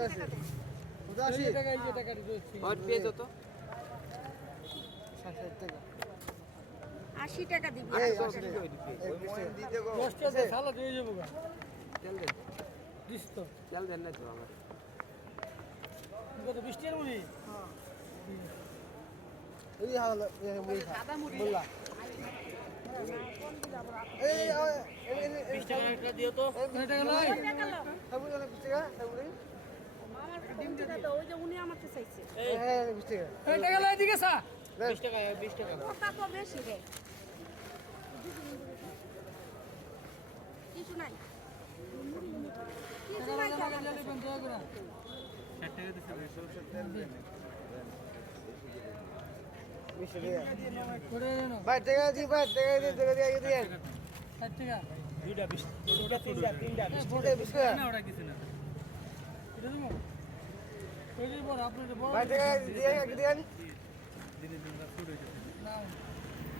টাকা এই যে টাকা দিচ্ছি আর পেজ কত 60 টাকা 80 টাকা দিবি এই তো 80 কি টাকা কই দিতে এই 20 টাকা 10 টাকা সালা দিয়ে যাবো গা তেল দেন দিস তো তেল দেন না তো আমার কত 20 টাকার মুড়ি এই হলো মুড়ি সাদা মুড়ি বললা এই 20 টাকা একটা দিও তো 20 টাকা নাই টাকা লো সাবুন 20 টাকা সাবুন আমার দিন দিনা তো ওই যে উনি আমাকে চাইছে হ্যাঁ 20 টাকা এই টাকা লাই দিকে সা 20 টাকা ওটা তো বেশি রে কিছু নাই কিছু নাই টাকা দিলে কোন টাকা করে 60 টাকা দিছে 20 টাকা করে দেন ভাই টাকা দি ভাই টাকা দি 60 টাকা দুইটা 20 তিনটা 20 টাকা না ওটা কিছু না এটা দেবো কই দিব আপনি বড় ভাই টাকা দিয়ে দেন দিনে দিনবার ফুড হইছে নাও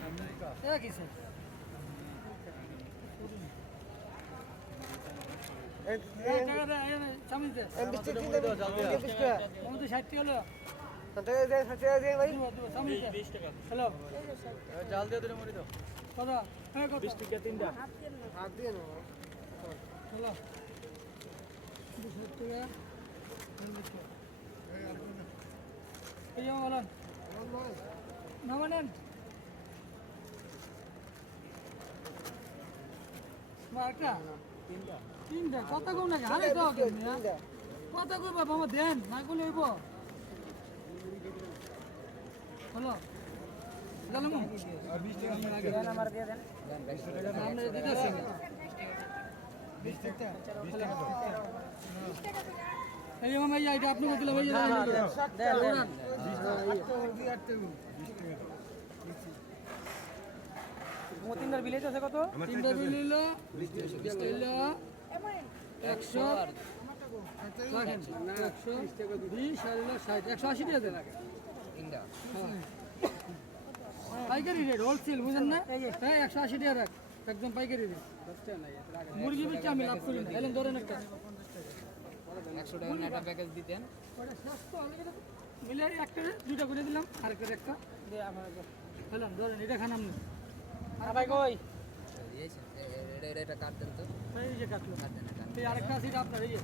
আমেরিকা এটা কিসে এই টাকা দে এই চামিচ দে 20 টাকা দিন 20 টাকা মনে 60 টাকা হলো টাকা দে 60 টাকা দে ভাই দিব চামিচ দে 20 টাকা হ্যালো জাল দিয়ে দিলে মরি দাও কত এই কত 20 টাকা তিনটা হাত দিয়ে না হ্যালো 60 টাকা এই যে বলেন না মানেন মার্কা তিনটা কত কম লাগে হারে তো কত কই বাবা আমার দেন না কইলে হইব হ্যালো জানমু আর 20 টাকা লাগে দেন আমার দিয়ে দেন 20 টাকা আমরা দিতেছি 20 টাকা 20 টাকা এই মামা এই আইটা আপনি বলতে ভাই দেন মতিনদার বিলেজ আছে কত তিনটা বিল হইলো 20 হইলো 100 120 আর হইলো 60 180 টাকা দেন তিনটা পাইকারি রেট হোলসেল বুঝেন না হ্যাঁ 180 টাকা রাখ একদম পাইকারি রেট মুরগি বিচ্ছে আমি লাভ করি না এলেন ধরেন একটা 100 টাকা একটা প্যাকেজ দিতেন মিলে একটা দুইটা করে দিলাম আর একটা হ্যালো ধরেন এটা খান আপনি ভাই কই এটা কাট দেন তো এই যে কাটলো কাট দেন এই আরেকটা আছে এটা আপনার এই যে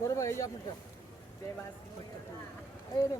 করে ভাই এই যে আপনারটা এই রে